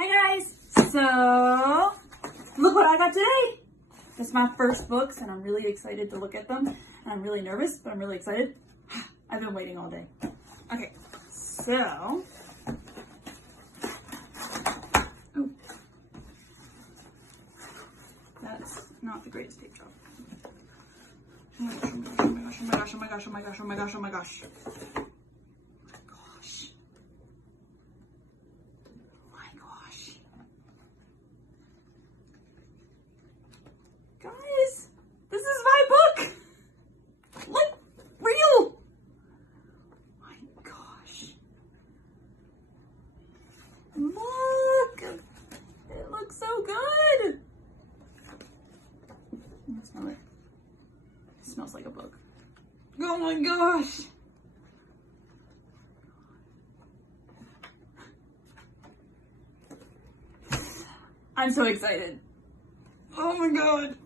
Hi guys! So, look what I got today! It's my first books and I'm really excited to look at them. And I'm really nervous, but I'm really excited. I've been waiting all day. Okay, so... Oh. That's not the greatest tape job. Oh my gosh, oh my gosh, oh my gosh, oh my gosh, oh my gosh, oh my gosh. Guys, this is my book! Look, real! My gosh. Look! It looks so good! Smell it. It smells like a book. Oh my gosh! I'm so excited. Oh my god.